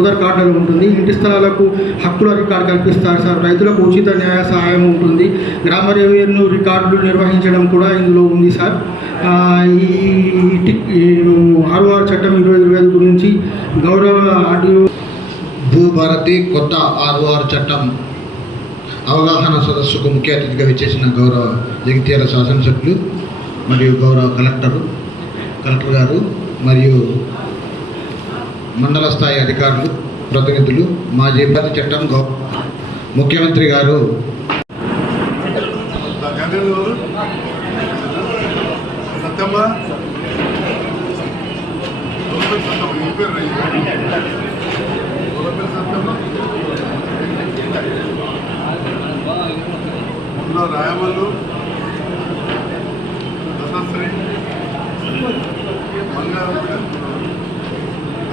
ఉదర్ కార్డులు ఉంటుంది. ఇంటి స్థలాలకు హక్కుల రికార్డు కల్పిస్తారు సార్. రైతులకు ఉచిత న్యాయ సహాయం ఉంటుంది. గ్రామ రెవెన్యూ రికార్డులు నిర్వహించడం కూడా ఇందులో ఉంది సార్. ఈ ఈ ఆర్ఓఆర్ చట్టం ఇరవై ఇరవై ఐదు గురించి గౌరవ ఆర్డీఓ భూభారతి కొత్త ఆర్ఓఆర్ చట్టం అవగాహన సదస్సుకు ముఖ్య అతిథిగా విచ్చేసిన గౌరవ జగిత్యాల శాసనసభ్యులు మరియు గౌరవ కలెక్టరు కలెక్టర్ గారు మరియు మండల స్థాయి అధికారులు ప్రతినిధులు మా భద్రత చట్టం గౌ ముఖ్యమంత్రి గారు. రాయమల్లు. దత్తశ్రీ మంగారు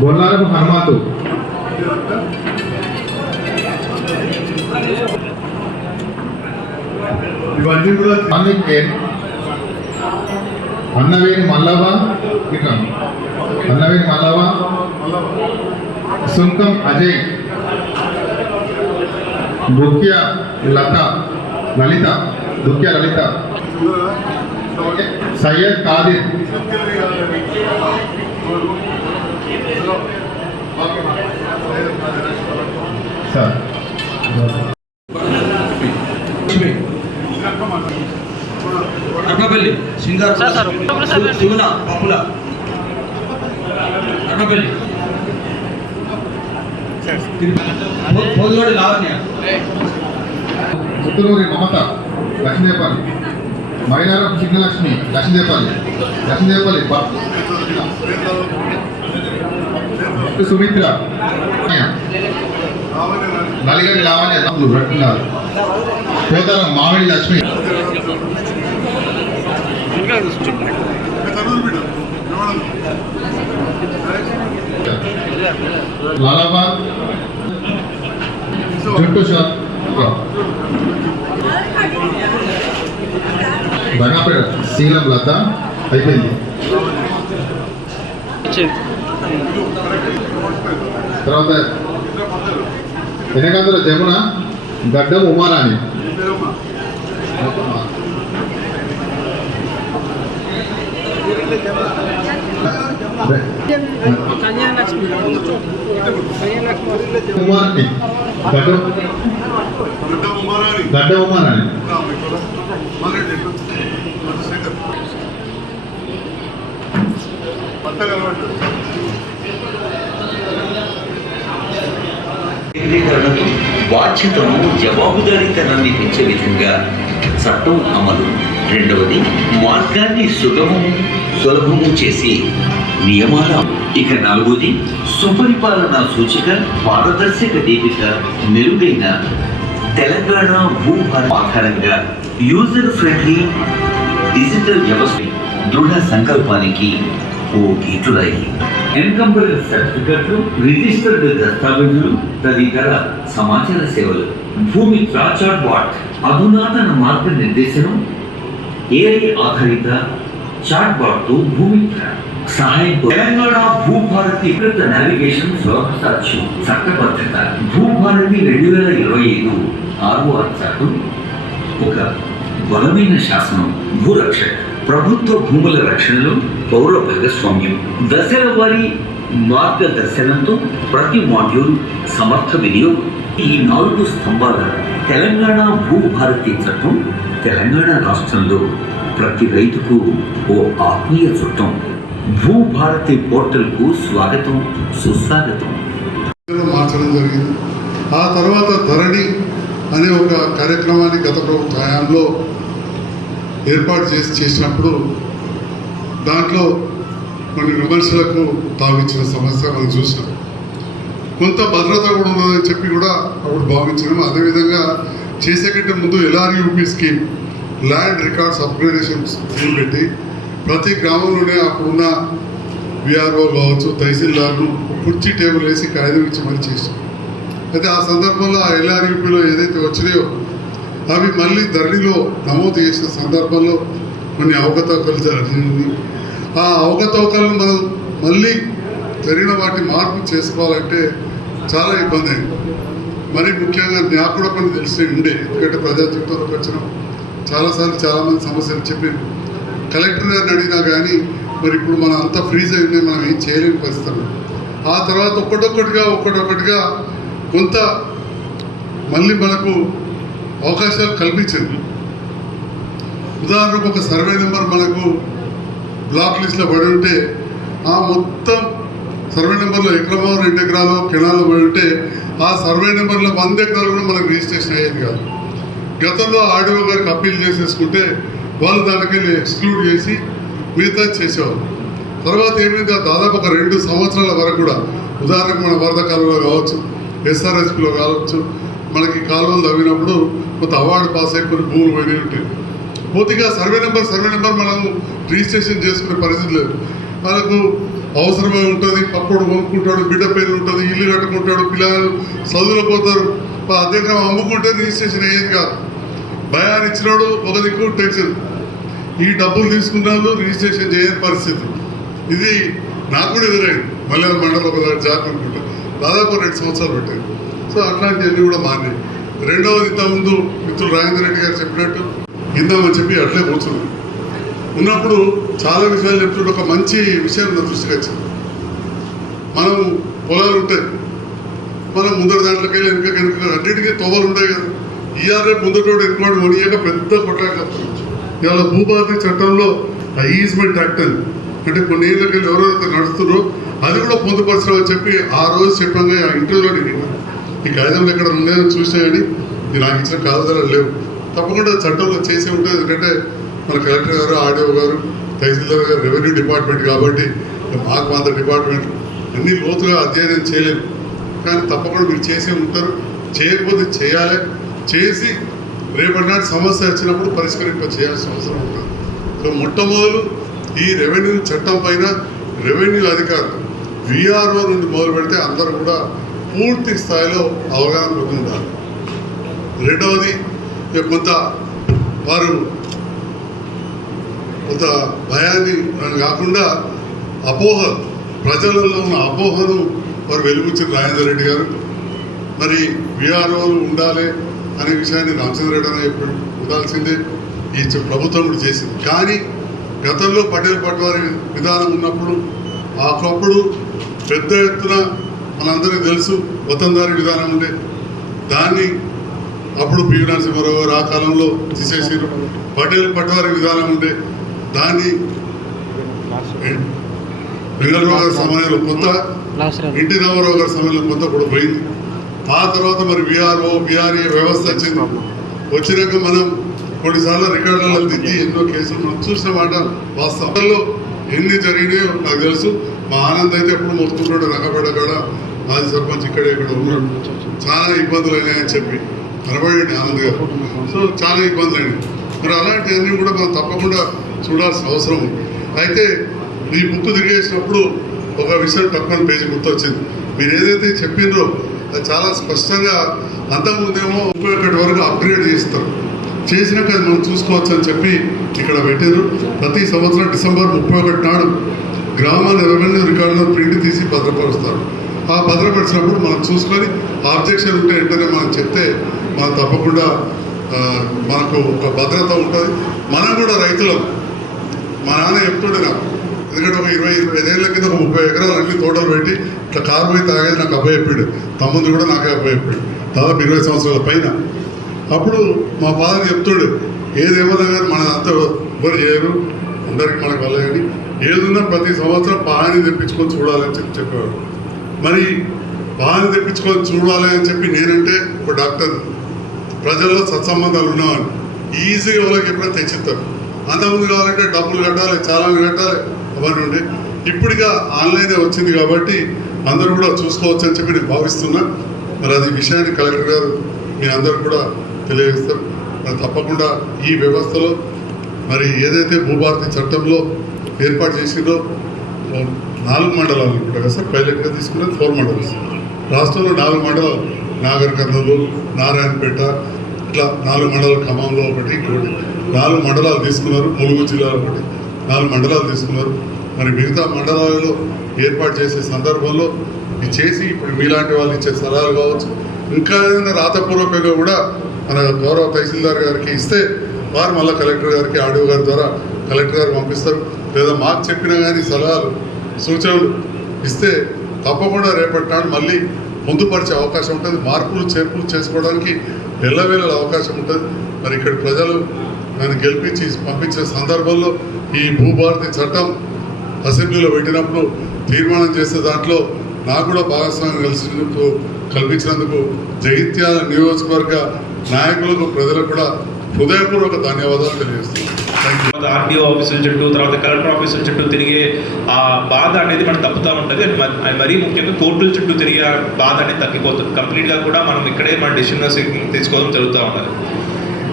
బొల్లారపు హనుమాతు. ఇవన్నీ కూడా అన్నిక్ కేర్ అన్నవేని మల్లవ్వ ఇక అన్నవేని మల్లవ్వ సుంకం అజయ్ బుక్య లత లలిత బుక్య లలిత. సయ్యద్ కాదిర్. సార్ అర్పపల్లి సింగార్. శివన పప్పుల అర్పపల్లి పోదువాడి లావణ్య. ముత్తులూరి మమత లక్ష్మీదేపల్లి మైనారం చిన్నలక్ష్మి లక్ష్మీదేపల్లి లక్ష్మీదేపల్లి సుమిత్ర. నలిగని లావణ్య తమ్ముడు పెట్టుకున్నారు పోతారం మామిడి లక్ష్మి. లాలాబాద్. జుట్టు షాప్. శీలం లత. అయిపోయింది. తర్వాత వెనకాంధ్ర జమున గడ్డం ఉమారాణి. ఉమారాణి గడ్డం. బిడ్డ ఉమారాణి. గడ్డ ఉమారాణి కేంద్రీకరణకు బాధ్యతను జవాబుదారీతనాన్ని పెంచే విధంగా చట్టం అమలు. రెండవది మార్గాన్ని సుగమము సులభము చేసి నియమాల ఇక నాలుగోది సుపరిపాలన సూచిక పారదర్శక దీపిక మెరుగైన తెలంగాణ భూభార ఆధారంగా యూజర్ ఫ్రెండ్లీ డిజిటల్ వ్యవస్థ దృఢ సంకల్పానికి ఓ గీటురాయి ఎన్కంబర్ సర్టిఫికెట్లు రిజిస్టర్డ్ దస్తావేజులు తదితర సమాచార సేవలు. భూమి చార్ట్ బాట్ అధునాతన మార్గనిర్దేశనం ఏఐ ఆధారిత చాట్ బాట్తో భూమి సహాయం తెలంగాణ భూభారతి కృత నావిగేషన్ సులభ సాధ్యం చట్టబద్ధత. భూభారతి రెండు వేల ఇరవై ఐదు ఆరు చట్టం ఒక బలమైన శాసనం. భూరక్షక్ ప్రభుత్వ భూముల రక్షణలో పౌర భాగస్వామ్యం దశల వారి మార్గదర్శనంతో ప్రతి మాడ్యూల్ సమర్థ వినియోగం ఈ నాలుగు స్తంభాల తెలంగాణ భూభారతి చట్టం తెలంగాణ రాష్ట్రంలో ప్రతి రైతుకు ఓ ఆత్మీయ చుట్టం భూభారతి పోర్టల్కు స్వాగతం సుస్వాగతం మార్చడం జరిగింది ఆ తర్వాత ధరణి అనే ఒక కార్యక్రమాన్ని గత ప్రభుత్వ హయాంలో ఏర్పాటు చేసి చేసినప్పుడు దాంట్లో కొన్ని విమర్శలకు భావించిన సమస్య మనం చూసాం కొంత భద్రత కూడా ఉన్నదని చెప్పి కూడా అప్పుడు భావించినాము అదేవిధంగా చేసే కంటే ముందు LRUP scheme land records upgradation scheme పెట్టి ప్రతి గ్రామంలోనే అప్పుడున్న విఆర్ఓ కావచ్చు తహసీల్దార్ను కుర్చీ టేబుల్ వేసి కాగితం ఇచ్చి చేసాం అయితే ఆ సందర్భంలో ఆ ఎల్ఆర్యూపీలో ఏదైతే వచ్చినాయో అవి మళ్ళీ ధరణిలో నమోదు చేసిన సందర్భంలో కొన్ని అవకతవకలు జరుగుతుంది. ఆ అవకతవకలను మనం మళ్ళీ జరిగిన వాటి మార్పు చేసుకోవాలంటే చాలా ఇబ్బంది అయింది. మరి ముఖ్యంగా నాకు కూడా కొన్ని తెలిసి ఉండే ఎందుకంటే ప్రజా జీవితంలోకి వచ్చినాం. చాలాసార్లు చాలామంది సమస్యలు చెప్పి కలెక్టర్ గారిని అడిగినా కానీ మరి ఇప్పుడు మనం అంత ఫ్రీజ్ అయిందే మనం ఏం చేయలేని పరిస్థితులు ఆ తర్వాత ఒక్కటొక్కటిగా ఒక్కటొక్కటిగా కొంత మళ్ళీ మనకు అవకాశాలు కల్పించింది. ఉదాహరణకు ఒక సర్వే నెంబర్ మనకు బ్లాక్ లిస్ట్లో పడి ఉంటే ఆ మొత్తం సర్వే నెంబర్లో ఎకరమో రెండు ఎకరాలు కెనాలు పడి ఉంటే ఆ సర్వే నెంబర్లో వంద ఎకరాలు కూడా మనకు రిజిస్ట్రేషన్ అయ్యేది కాదు. గతంలో ఆడియో గారికి అప్పీల్ చేసేసుకుంటే వాళ్ళు దానికి ఎక్స్క్లూడ్ చేసి మిగతా చేసేవాళ్ళు తర్వాత ఏమైంది? దాదాపు ఒక రెండు సంవత్సరాల వరకు కూడా ఉదాహరణకు మన వరద కాలంలో కావచ్చు ఎస్ఆర్ఎస్పిలో కావచ్చు మనకి కాలువలు తవ్వినప్పుడు కొంత అవార్డు పాస్ అయ్యి కొన్ని భూములు పోయినాయి ఉంటాయి. పూర్తిగా సర్వే నెంబర్ సర్వే నెంబర్ మనం రిజిస్ట్రేషన్ చేసుకునే పరిస్థితి లేదు. మనకు అవసరమే ఉంటుంది పప్పుడు కొనుక్కుంటాడు బిడ్డ పేరు ఉంటుంది ఇల్లు కట్టుకుంటాడు పిల్లలు చదువులు పోతారు. అధ్యక్షం అమ్ముకుంటే రిజిస్ట్రేషన్ అయ్యేది కాదు. భయాన్ని ఇచ్చినాడు ఒక దిక్కు టెన్షన్. ఈ డబ్బులు తీసుకున్నాడు రిజిస్ట్రేషన్ చేయని పరిస్థితి. ఇది నాకు కూడా ఎదురైంది. మళ్ళీ మండలం ఒక జాతి అనుకుంటా దాదాపు రెండు సంవత్సరాలు పెట్టాను సో అట్లాంటివన్నీ కూడా మారినాయి రెండవది ఇంతకుముందు మిత్రులు రాజేంద్ర రెడ్డి గారు చెప్పినట్టు ఇందామని చెప్పి అట్లే కూర్చున్నాం ఉన్నప్పుడు చాలా విషయాలు చెప్తుంటే ఒక మంచి విషయం నా దృష్టికి వచ్చింది. మనం పొలాలు ఉంటాయి. మనం ముందర దాంట్లోకి వెళ్ళి వెనక వెనక అన్నిటికీ తోవలు ఉంటాయి కదా. ఈఆర్ఏ ముందటోడు ఎక్కువ ఒడియాక పెద్ద కొట్లాడుతుంది ఇవాళ భూభారతి చట్టంలో ఈజ్మెంట్ యాక్ట్ అని అంటే కొన్ని ఏళ్ళకి వెళ్ళి ఎవరెవరైతే నడుస్తున్నారో అది కూడా పొందుపరచడం చెప్పి ఆ రోజు చెప్పంగా ఆ ఇంటర్వ్యూలో నేను ఈ కాగితంలో ఎక్కడ ఉండేదని చూసాయని కానీ నాకు ఇచ్చిన కాగితాలు లేవు. తప్పకుండా చట్టంలో చేసే ఉంటుంది ఎందుకంటే మన కలెక్టర్ గారు ఆర్డీఓ గారు తహసీల్దార్ గారు రెవెన్యూ డిపార్ట్మెంట్ కాబట్టి మాకు అంత డిపార్ట్మెంట్ అన్ని లోతుగా అధ్యయనం చేయలేము కానీ తప్పకుండా మీరు చేసే ఉంటారు. చేయకపోతే చేయాలి. చేసి రేపటినాటి సమస్య వచ్చినప్పుడు పరిష్కరింప చేయాల్సిన అవసరం ఉంటుంది. సో మొట్టమొదలు ఈ రెవెన్యూ చట్టం పైన రెవెన్యూ అధికారులు విఆర్ఓ నుండి మొదలు పెడితే అందరూ కూడా పూర్తి స్థాయిలో అవగాహన పొంది ఉండాలి రెండవది కొంత వారు కొంత భయాన్ని కాకుండా అపోహ ప్రజలలో ఉన్న అపోహను వారు వెలుగుచ్చిన రాజేందర్ రెడ్డి గారు. మరి విఆర్ఓలు ఉండాలి అనే విషయాన్ని రామచంద్ర రెడ్డి అనే ఉండాల్సిందే. ఈ ప్రభుత్వం కూడా చేసింది. కానీ గతంలో పటేల్ పట్వారి విధానం ఉన్నప్పుడు అప్పుడు పెద్ద ఎత్తున మనందరికీ తెలుసు వతందారి విధానం ఉండే. దాన్ని అప్పుడు పివి నరసింహారావు గారు ఆ కాలంలో తీసేసారు పటేల్ పట్వారి విధానం ఉండే దాన్ని వెంగళరావు గారి సమయంలో కొంత ఎన్టీ రామారావు గారి సమయంలో కొంత కూడా పోయింది. ఆ తర్వాత మరి విఆర్ఓ విఆర్ఏ వ్యవస్థ వచ్చింది. వచ్చినాక మనం కొన్నిసార్లు రికార్డులలో దిద్ది ఎన్నో కేసులు మనం చూసిన మాట వాస్తవంలో ఎన్ని జరిగినాయో నాకు తెలుసు. మా ఆనంద్ అయితే ఎప్పుడు మొత్తుకుంటాడు రంగపేట కాడ మాజీ సర్పంచ్ ఇక్కడ ఇక్కడ ఉన్నాడు. చాలా ఇబ్బందులు అయినాయని చెప్పి కనబడండి ఆనంద్ గారు సో చాలా ఇబ్బందులు అయినాయి. మరి అలాంటివన్నీ కూడా మనం తప్పకుండా చూడాల్సిన అవసరం ఉంది. అయితే ఈ బుక్ తిరిగేసినప్పుడు ఒక విషయం తప్పని పేజీ గుర్తొచ్చింది. మీరు ఏదైతే చెప్పిండ్రో అది చాలా స్పష్టంగా అంతకుముందేమో ముప్పై ఒకటి వరకు అప్గ్రేడ్ చేస్తారు. చేసినాక అది మనం చూసుకోవచ్చు అని చెప్పి ఇక్కడ పెట్టారు ప్రతి సంవత్సరం డిసెంబర్ ముప్పై ఒకటి నాడు గ్రామాల రెవెన్యూ రికార్డులో ప్రింట్ తీసి భద్రపరుస్తారు. ఆ భద్రపరిచినప్పుడు మనం చూసుకొని ఆబ్జెక్షన్ ఉంటే వెంటనే మనం చెప్తే మనం తప్పకుండా మనకు ఒక భద్రత ఉంటుంది. మనం కూడా రైతులం. మా నాన్న చెప్తుండే నాకు ఎందుకంటే ఒక ఇరవై ఇరవై ఐదేళ్ళ కింద ఒక ముప్పై ఎకరాలు అన్ని తోటలు పెట్టి ఇట్లా కారు పోయి తాగేది నాకు అబ్బాయి చెప్పాడు. తమ్ముంది కూడా నాకే అబ్బాయి చెప్పాడు. దాదాపు ఇరవై సంవత్సరాల పైన. అప్పుడు మా ఫాదర్ చెప్తాడు ఏదేమన్నా కానీ మన అంతా ఎవరు చేయరు. అందరికి మనకు వల్ల కానీ ఏదున్నా ప్రతి సంవత్సరం పాని తెప్పించుకొని చూడాలని చెప్పి చెప్పేవాడు. మరి పాని తెప్పించుకొని చూడాలి అని చెప్పి నేనంటే ఒక డాక్టర్. ప్రజల్లో సత్సంబంధాలు ఉన్నవాళ్ళు. ఈజీగా వాళ్ళకి ఎప్పుడైనా తెచ్చిస్తారు. అంతకుముందు కావాలంటే డబ్బులు కట్టాలి చాలా కట్టాలి. అవన్నీ ఉండే. ఇప్పుడుగా ఆన్లైనే వచ్చింది కాబట్టి అందరూ కూడా చూసుకోవచ్చు అని చెప్పి నేను భావిస్తున్నా. మరి అది విషయాన్ని కలెక్టర్ గారు మీ అందరు కూడా తెలియజేస్తారు. మరి తప్పకుండా ఈ వ్యవస్థలో మరి ఏదైతే భూభారతి చట్టంలో ఏర్పాటు చేసిందో నాలుగు మండలాలు అనుకుంటా కదా సార్ పైలట్గా తీసుకున్నది ఫోర్ మండల్స్ రాష్ట్రంలో నాలుగు మండలాలు. నాగర్ కర్నూలు నారాయణపేట ఇట్లా నాలుగు మండలాలు ఖమ్మంలో ఒకటి నాలుగు మండలాలు తీసుకున్నారు ములుగు జిల్లాలో ఒకటి. నాలుగు మండలాలు తీసుకున్నారు. మరి మిగతా మండలాలలో ఏర్పాటు చేసే సందర్భంలో ఇది చేసి ఇప్పుడు మీలాంటి వాళ్ళు ఇచ్చే సలహాలు కావచ్చు. ఇంకా ఏదైనా రాతపూర్వకంగా కూడా మన గౌరవ తహసీల్దార్ గారికి ఇస్తే వారు మళ్ళీ కలెక్టర్ గారికి ఆడియో గారి ద్వారా కలెక్టర్ గారు పంపిస్తారు. లేదా మాకు చెప్పినా కానీ సలహాలు సూచనలు ఇస్తే తప్పకుండా రేపటి నాడు మళ్ళీ పొందుపరిచే అవకాశం ఉంటుంది. మార్పులు చేర్పులు చేసుకోవడానికి ఎల్లవేళల అవకాశం ఉంటుంది. మరి ఇక్కడ ప్రజలు నన్ను గెలిపించి పంపించిన సందర్భంలో ఈ భూభారతి చట్టం అసెంబ్లీలో పెట్టినప్పుడు తీర్మానం చేసే దాంట్లో నాకు కూడా భాగస్వామ్యం కలిసినందుకు కల్పించినందుకు జగిత్యాల నియోజకవర్గ నాయకులకు ప్రజలకు కూడా హృదయపూర్వక ధన్యవాదాలు తెలియజేస్తున్నాను. ఆర్టీఓ తర్వాత ఆఫీసుల చుట్టూ తర్వాత కలెక్టర్ ఆఫీసుల చుట్టూ తిరిగే ఆ బాధ అనేది మనం తప్పుతూ ఉంటుంది. అండ్ మరీ ముఖ్యంగా కోర్టుల చుట్టూ తిరిగే ఆ బాధ అనేది తగ్గిపోతుంది. కంప్లీట్గా కూడా మనం ఇక్కడే మన డెసిషన్ తీసుకోవడం జరుగుతూ ఉంటుంది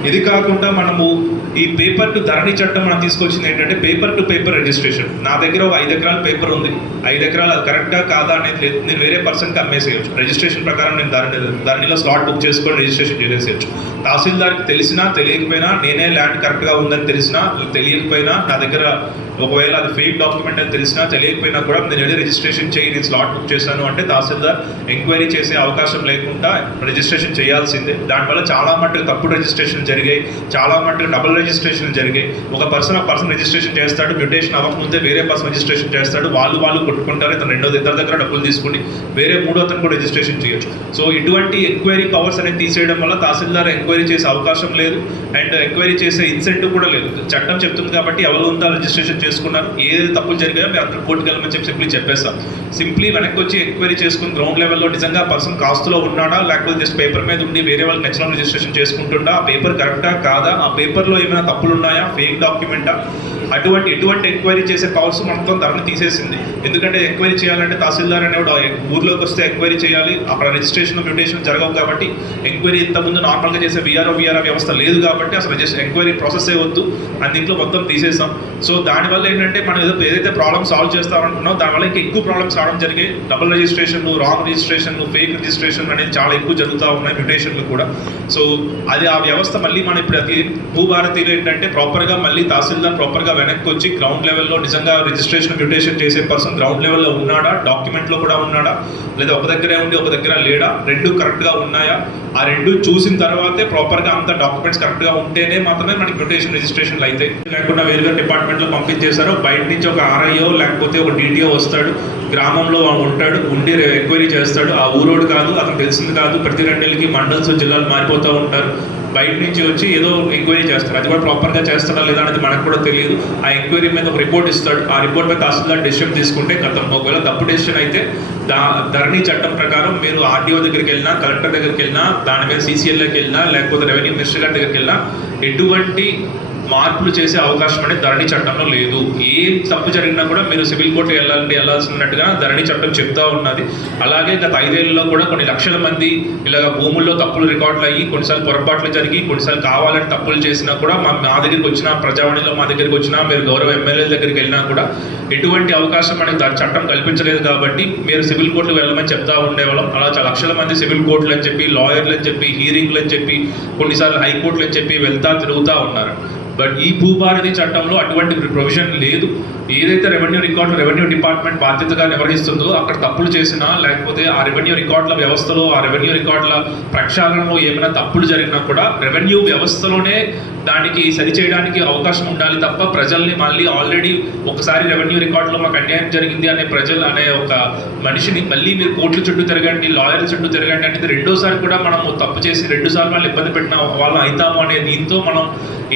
ఇది కాకుండా మనము ఈ పేపర్ టు ధరణి చట్టం మనం తీసుకొచ్చింది ఏంటంటే పేపర్ టు పేపర్ రిజిస్ట్రేషన్. నా దగ్గర ఒక ఐదు ఎకరాల పేపర్ ఉంది. ఐదు ఎకరాలు అది కరెక్టా కాదా అనేది లేదు. నేను వేరే పర్సన్కి అమ్మేసేయచ్చు. రిజిస్ట్రేషన్ ప్రకారం నేను ధరణి ధరణిలో స్లాట్ బుక్ చేసుకొని రిజిస్ట్రేషన్ చేసేసేయచ్చు. తహసీల్దార్కి తెలిసినా తెలియకపోయినా నేనే ల్యాండ్ కరెక్ట్గా ఉందని తెలిసినా తెలియకపోయినా నా దగ్గర ఒకవేళ అది ఫేక్ డాక్యుమెంట్ అని తెలిసినా తెలియకపోయినా కూడా నేను వెళ్ళి రిజిస్ట్రేషన్ చేయి నేను స్లాట్ బుక్ చేశాను అంటే తహసీల్దార్ ఎంక్వైరీ చేసే అవకాశం లేకుండా రిజిస్ట్రేషన్ చేయాల్సిందే. దానివల్ల చాలా మట్టుకు తప్పుడు రిజిస్ట్రేషన్ జరిగాయి. చాలా మట్టుకు డబుల్ రిజిస్ట్రేషన్ జరిగాయి ఒక పర్సన్ ఒక పర్సన్ రిజిస్ట్రేషన్ చేస్తాడు. మ్యూటేషన్ అవ్వకముందే వేరే పర్సన్ రిజిస్ట్రేషన్ చేస్తాడు. వాళ్ళు వాళ్ళు కొట్టుకుంటారు. ఇతను రెండో ఇద్దరు దగ్గర డబ్బులు తీసుకుని వేరే మూడో అతను కూడా రిజిస్ట్రేషన్ చేయొచ్చు. సో ఇటువంటి ఎంక్వైరీ పవర్స్ అనేది తీసేయడం వల్ల తహసీల్దార్ ఎంక్వైరీ చేసే అవకాశం లేదు. అండ్ ఎంక్వైరీ చేసే ఇన్సెంటివ్ కూడా లేదు. చట్టం చెప్తుంది కాబట్టి ఎవరు ఉందా రిజిస్ట్రేషన్ చేసుకున్నారు. ఏదైతే తప్పులు జరిగాయో మీరు అందరూ కోర్టుకు వెళ్ళమని చెప్పి సింప్లీ చెప్పేస్తాం. సింప్లీ వెనక్కి వచ్చి ఎంక్వైరీ చేసుకుని గ్రౌండ్ లెవెల్లో నిజంగా పర్సన్ కాస్తులో ఉన్నాడా? లేకపోతే జస్ట్ పేపర్ మీద ఉండి వేరే వాళ్ళకి నచ్చిన రిజిస్ట్రేషన్ చేసుకుంటుండా? ఆ పేపర్ కరెక్టా కాదా? ఆ పేపర్లో ఏమైనా తప్పులు ఉన్నాయా ఫేక్ డాక్యుమెంటా? అటువంటి ఎటువంటి ఎంక్వైరీ చేసే పవర్స్ మొత్తం ధరని తీసేసింది. ఎందుకంటే ఎంక్వైరీ చేయాలంటే తహసీల్దార్ అనేవాడు ఊర్లోకి వస్తే ఎంక్వైరీ చేయాలి. అక్కడ రిజిస్ట్రేషన్ మ్యూటేషన్ జరగవు కాబట్టి ఎంక్వైరీ ఇంతకుముందు నార్మల్గా చేసే విఆర్ఓ విఆర్ఓ వ్యవస్థ లేదు కాబట్టి అసలు జస్ట్ ఎంక్వైరీ ప్రాసెస్ వద్దు. అని దీంట్లో మొత్తం తీసేసాం. సో దానివల్ల ఏంటంటే మనం ఏదో ఏదైతే ప్రాబ్లమ్ సాల్వ్ చేస్తామనుకున్నాం దానివల్ల ఇంకా ఎక్కువ ప్రాబ్లమ్స్ రావడం జరిగాయి డబుల్ రిజిస్ట్రేషన్లు రాంగ్ రిజిస్ట్రేషన్లు ఫేక్ రిజిస్ట్రేషన్ అనేది చాలా ఎక్కువ జరుగుతూ ఉన్నాయి మ్యూటేషన్లు కూడా. సో అది ఆ వ్యవస్థ మళ్ళీ మనం ఇప్పుడు అది భూభారతీయులు ఏంటంటే ప్రాపర్గా మళ్ళీ తహసీల్దార్ ప్రాపర్గా వెనక్కి వచ్చి గ్రౌండ్ లెవెల్లో నిజంగా రిజిస్ట్రేషన్ మ్యూటేషన్ చేసే పర్సన్ గ్రౌండ్ లెవెల్లో ఉన్నాడా? డాక్యుమెంట్లో కూడా ఉన్నాడా? లేదా ఒక దగ్గరే ఉండి ఒక దగ్గర లేడా? రెండు కరెక్ట్గా ఉన్నాయా? ఆ రెండు చూసిన తర్వాతే ప్రాపర్గా అంత డాక్యుమెంట్స్ కరెక్ట్గా ఉంటేనే మాత్రమే మనకి మ్యూటేషన్ రిజిస్ట్రేషన్లు అవుతాయి. లేకుండా వేరు వేరు డిపార్ట్మెంట్లో పంపించేశారు బయట నుంచి ఒక ఆర్ఐఓ లేకపోతే ఒక డీడీఓ వస్తాడు గ్రామంలో ఉంటాడు ఉండి ఎంక్వైరీ చేస్తాడు. ఆ ఊరోడు కాదు అతను తెలిసింది కాదు. ప్రతి రెండేళ్ళకి మండల్స్ జిల్లాలు మారిపోతూ ఉంటారు. బయట నుంచి వచ్చి ఏదో ఎంక్వైరీ చేస్తారు. అది కూడా ప్రాపర్గా చేస్తారా లేదా అనేది మనకు కూడా తెలియదు. ఆ ఎంక్వైరీ మీద ఒక రిపోర్ట్ ఇస్తాడు. ఆ రిపోర్ట్ మీద తహసీల్దార్ డిసిషన్ తీసుకుంటే గతం ఒకవేళ తప్పు డిసిషన్ అయితే దా ధరణి చట్టం ప్రకారం మీరు ఆర్డీఓ దగ్గరికి వెళ్ళినా కలెక్టర్ దగ్గరికి వెళ్ళినా దాని మీద సీసీఎల్లోకి వెళ్ళినా లేకపోతే రెవెన్యూ మినిస్టర్ గారి దగ్గరికి వెళ్ళినా ఎటువంటి మార్పులు చేసే అవకాశం అనేది ధరణి చట్టంలో లేదు. ఏ తప్పు జరిగినా కూడా మీరు సివిల్ కోర్టు వెళ్ళాలంటే వెళ్ళాల్సినట్టుగా ధరణి చట్టం చెప్తా ఉన్నది. అలాగే గత ఐదేళ్ళలో కూడా కొన్ని లక్షల మంది ఇలాగ భూముల్లో తప్పులు రికార్డులు అయ్యి కొన్నిసార్లు పొరపాట్లు జరిగి కొన్నిసార్లు కావాలని తప్పులు చేసినా కూడా మా మా దగ్గరికి వచ్చిన ప్రజావాణిలో మా దగ్గరికి వచ్చినా మీరు గౌరవ ఎమ్మెల్యేల దగ్గరికి వెళ్ళినా కూడా ఎటువంటి అవకాశం అనేది దాని చట్టం కల్పించలేదు కాబట్టి మీరు సివిల్ కోర్టుకు వెళ్ళమని చెప్తా ఉండేవాళ్ళం. అలా చాలా లక్షల మంది సివిల్ కోర్టులు అని చెప్పి లాయర్లు అని చెప్పి హీరింగ్లు అని చెప్పి కొన్నిసార్లు హైకోర్టులు అని చెప్పి వెళ్తా తిరుగుతూ ఉన్నారు. బట్ ఈ భూభారతి చట్టంలో అటువంటి ప్రొవిజన్ లేదు. ఏదైతే రెవెన్యూ రికార్డు రెవెన్యూ డిపార్ట్మెంట్ బాధ్యతగా నిర్వహిస్తుందో అక్కడ తప్పులు చేసినా లేకపోతే ఆ రెవెన్యూ రికార్డుల వ్యవస్థలో ఆ రెవెన్యూ రికార్డుల ప్రక్షాళనలో ఏమైనా తప్పులు జరిగినా కూడా రెవెన్యూ వ్యవస్థలోనే దానికి సరిచేయడానికి అవకాశం ఉండాలి తప్ప ప్రజల్ని మళ్ళీ ఆల్రెడీ ఒకసారి రెవెన్యూ రికార్డులో మాకు అన్యాయం జరిగింది అనే ప్రజలు అనే ఒక మనిషిని మళ్ళీ మీరు కోర్టుల చుట్టూ తిరగండి లాయర్ల చుట్టూ తిరగండి అంటే రెండోసారి కూడా మనము తప్పు చేసి రెండుసార్లు వాళ్ళు ఇబ్బంది పెట్టిన వాళ్ళం అవుతాము అనే దీంతో మనం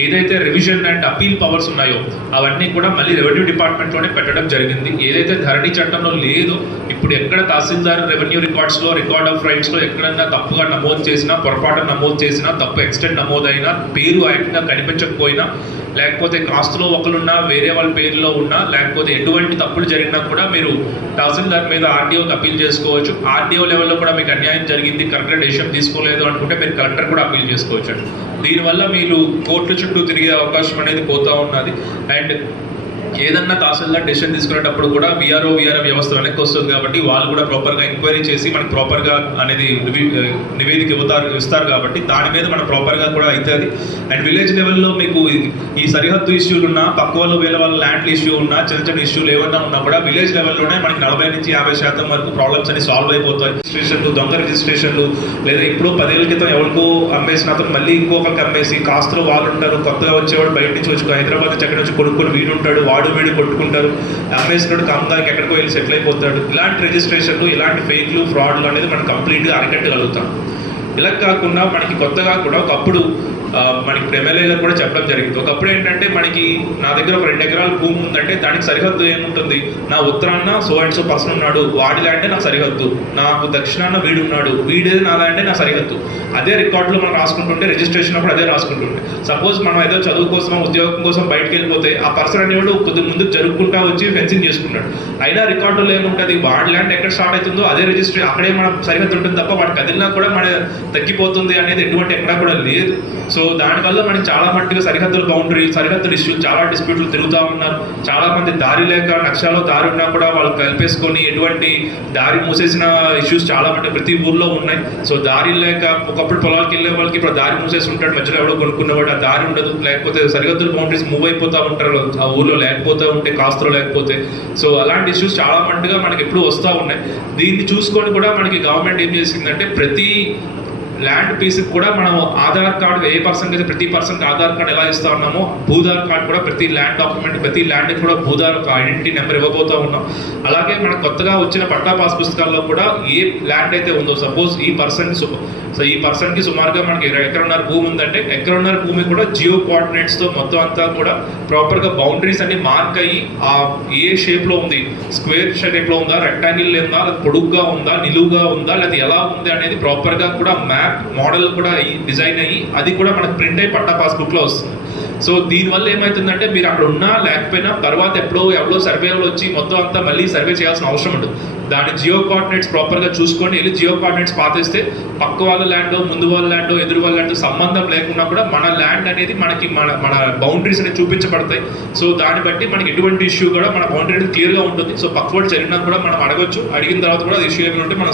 ఏదైతే రివిజన్ అండ్ అపీల్ పవర్స్ ఉన్నాయో అవన్నీ కూడా మళ్ళీ రెవెన్యూ డిపార్ట్మెంట్లోనే పెట్టడం జరిగింది. ఏదైతే ధరణి చట్టంలో లేదో ఇప్పుడు ఎక్కడ తహసీల్దార్ రెవెన్యూ రికార్డ్స్లో రికార్డ్ ఆఫ్ రైట్స్లో ఎక్కడన్నా తప్పుగా నమోదు చేసినా పొరపాటు నమోదు చేసినా తప్పు ఎక్స్టెంట్ నమోదైనా పేరు యాక్ట్గా కనిపించకపోయినా లేకపోతే కాస్తులో ఒకరున్నా వేరే వాళ్ళ పేరులో ఉన్నా లేకపోతే ఎటువంటి తప్పులు జరిగినా కూడా మీరు తహసీల్దార్ మీద ఆర్డీఓకి అప్పీల్ చేసుకోవచ్చు. ఆర్డీఓ లెవెల్లో కూడా మీకు అన్యాయం జరిగింది కరెక్ట్గా డెసిషన్ తీసుకోలేదు అనుకుంటే మీరు కలెక్టర్ కూడా అప్పీల్ చేసుకోవచ్చు దీనివల్ల మీరు కోర్టు చుట్టూ తిరిగే అవకాశం అనేది పోతూ ఉన్నది. అండ్ ఏదన్నా తహసీల్దార్ డెసిషన్ తీసుకునేటప్పుడు కూడా విఆర్ఓ విఆర్ఓ వ్యవస్థ వెనక్కి వస్తుంది కాబట్టి వాళ్ళు కూడా ప్రాపర్గా ఎంక్వైరీ చేసి మనకి ప్రాపర్గా అనేది నివేదిక ఇవ్వతారు ఇస్తారు కాబట్టి దాని మీద మనం ప్రాపర్గా కూడా అవుతుంది. అండ్ విలేజ్ లెవెల్లో మీకు ఈ- సరిహద్దు ఇష్యూలు ఉన్నా పక్క వాళ్ళు వేల వాళ్ళ ల్యాండ్ ఇష్యూ ఉన్నా చిన్న చిన్న ఇష్యూలు ఏమన్నా ఉన్నా కూడా విలేజ్ లెవెల్లోనే మనకి నలభై నుంచి యాభై శాతం వరకు ప్రాబ్లమ్స్ అన్ని సాల్వ్ అయిపోతాయి. రిజిస్ట్రేషన్లు దొంగ రిజిస్ట్రేషన్లు లేదా ఇప్పుడు పదేళ్ళ క్రితం ఎవరికో అమ్మేసిన అతను మళ్ళీ ఇంకొకరికి అమ్మేసి కాస్తలో వాళ్ళు ఉంటారు కొత్తగా వచ్చేవాడు బయట నుంచి వచ్చి హైదరాబాద్ నుంచి అక్కడ నుంచి కొనుక్కొని వీడు ఉంటాడు వాడు వీడు కొట్టుకుంటారు. అమ్మేసినోడు కమ్దానికి ఎక్కడికో వెళ్ళి సెటిల్ అయిపోతాడు. ఇలాంటి రిజిస్ట్రేషన్లు ఇలాంటి ఫేక్లు ఫ్రాడ్లు అనేది మనం కంప్లీట్గా అరికట్టగలుగుతాం. ఇలా కాకుండా మనకి కొత్తగా కూడా ఒకప్పుడు మనకి ఇప్పుడు కూడా చెప్పడం జరిగింది. ఒకప్పుడు ఏంటంటే మనకి నా దగ్గర ఒక రెండు ఎకరాల భూమి ఉందంటే దానికి సరిహద్దు ఏముంటుంది? నా ఉత్తరాన్న సో అండ్ సో పర్సన్ ఉన్నాడు. వాడి ల్యాండే నా సరిహద్దు. నాకు దక్షిణాన్న వీడు ఉన్నాడు. వీడే నా అంటే నా సరిహద్దు. అదే రికార్డులో మనం రాసుకుంటుంటే రిజిస్ట్రేషన్ అప్పుడు అదే రాసుకుంటుంటే సపోజ్ మనం ఏదో చదువు కోసం ఉద్యోగం కోసం బయటకు వెళ్ళిపోతే ఆ పర్సన్ అనేవాడు కొద్ది ముందు జరుపుకుంటా వచ్చి ఫెన్సింగ్ చేసుకున్నాడు అయినా రికార్డులో ఏముంటుంది? వాడి ల్యాండ్ ఎక్కడ స్టార్ట్ అవుతుందో అదే రిజిస్ట్రీ అక్కడే మన సరిహద్దు ఉంటుంది తప్ప వాడు కదిలినా కూడా మన తగ్గిపోతుంది అనేది ఎటువంటి ఎక్కడా కూడా లేదు. సో సో దానివల్ల మనకి చాలా మట్టుగా సరిహద్దుల బౌండరీ సరిహద్దుల ఇష్యూ చాలా డిస్ప్యూట్లు తిరుగుతూ ఉన్నారు. చాలా మంది దారి లేక నక్షాలో దారి ఉన్నా కూడా వాళ్ళు కలిపేసుకొని ఎటువంటి దారి మూసేసిన ఇష్యూస్ చాలా మట్టి ప్రతి ఊర్లో ఉన్నాయి. సో దారి లేక ఒకప్పుడు పొలాలకి వెళ్ళే వాళ్ళకి ఇప్పుడు దారి మూసేసి ఉంటాడు. మధ్యలో ఎవడో కొనుక్కున్నవాడు ఆ దారి ఉండదు. లేకపోతే సరిహద్దుల బౌండరీస్ మూవ్ అయిపోతూ ఉంటారు. ఆ ఊర్లో లేకపోతే ఉంటే కాస్తలో లేకపోతే. సో అలాంటి ఇష్యూస్ చాలా మట్టుగా మనకి ఎప్పుడు వస్తూ ఉన్నాయి. దీన్ని చూసుకొని కూడా మనకి గవర్నమెంట్ ఏం చేసిందంటే ప్రతి ల్యాండ్ పీస్కి కూడా మనం ఆధార్ కార్డు ఏ పర్సన్ అయితే ప్రతి పర్సన్కి ఆధార్ కార్డు ఎలా ఇస్తా ఉన్నామో భూధార్ కార్డు కూడా ప్రతి ల్యాండ్ డాక్యుమెంట్ ప్రతి ల్యాండ్కి కూడా భూధార్ ఐడెంటిటీ నెంబర్ ఇవ్వబోతూ ఉన్నాం. అలాగే మనకు కొత్తగా వచ్చిన పట్టా పాస్ పుస్తకాల్లో కూడా ఏ ల్యాండ్ అయితే ఉందో సపోజ్ ఈ పర్సన్ సో ఈ పర్సన్కి సుమారుగా మనకి ఎకరన్నర భూమి ఉందంటే ఎకరన్నర భూమి కూడా జియో కోఆర్డినేట్స్తో మొత్తం అంతా కూడా ప్రాపర్గా బౌండరీస్ అన్ని మార్క్ అయ్యి ఆ ఏ షేప్లో ఉంది? స్క్వేర్ షేప్లో ఉందా? రెక్టాంగిల్ ఉందా? లేదా పొడుగ్గా ఉందా? నిలువుగా ఉందా? లేదా ఎలా ఉంది అనేది ప్రాపర్గా కూడా మ్యాప్ మోడల్ కూడా అయ్యి డిజైన్ అయ్యి అది కూడా మనకు ప్రింట్ అయ్యి పట్టా పాస్బుక్లో వస్తుంది. సో దీనివల్ల ఏమవుతుందంటే మీరు అక్కడ ఉన్నా లేకపోయినా తర్వాత ఎప్పుడో ఎవరో సర్వేలో వచ్చి మొత్తం అంతా మళ్ళీ సర్వే చేయాల్సిన అవసరం ఉంటుంది. దాని జియో కోఆర్డినేట్స్ ప్రాపర్గా చూసుకొని వెళ్ళి జియో కోఆర్డినేట్స్ పాతేస్తే పక్క వాళ్ళ ల్యాండ్ ముందు వాళ్ళ ల్యాండ్ ఎదురు వాళ్ళ ల్యాండ్ సంబంధం లేకుండా కూడా మన ల్యాండ్ అనేది మనకి మన మన బౌండరీస్ అనేది చూపించబడతాయి. సో దాన్ని బట్టి మనకి ఎటువంటి ఇష్యూ కూడా మన బౌండరీ అనేది క్లియర్గా ఉంటుంది. సో పక్క వాళ్ళు జరిగినా కూడా మనం అడగొచ్చు. అడిగిన తర్వాత కూడా అది ఇష్యూ ఏమైనా ఉంటే మనం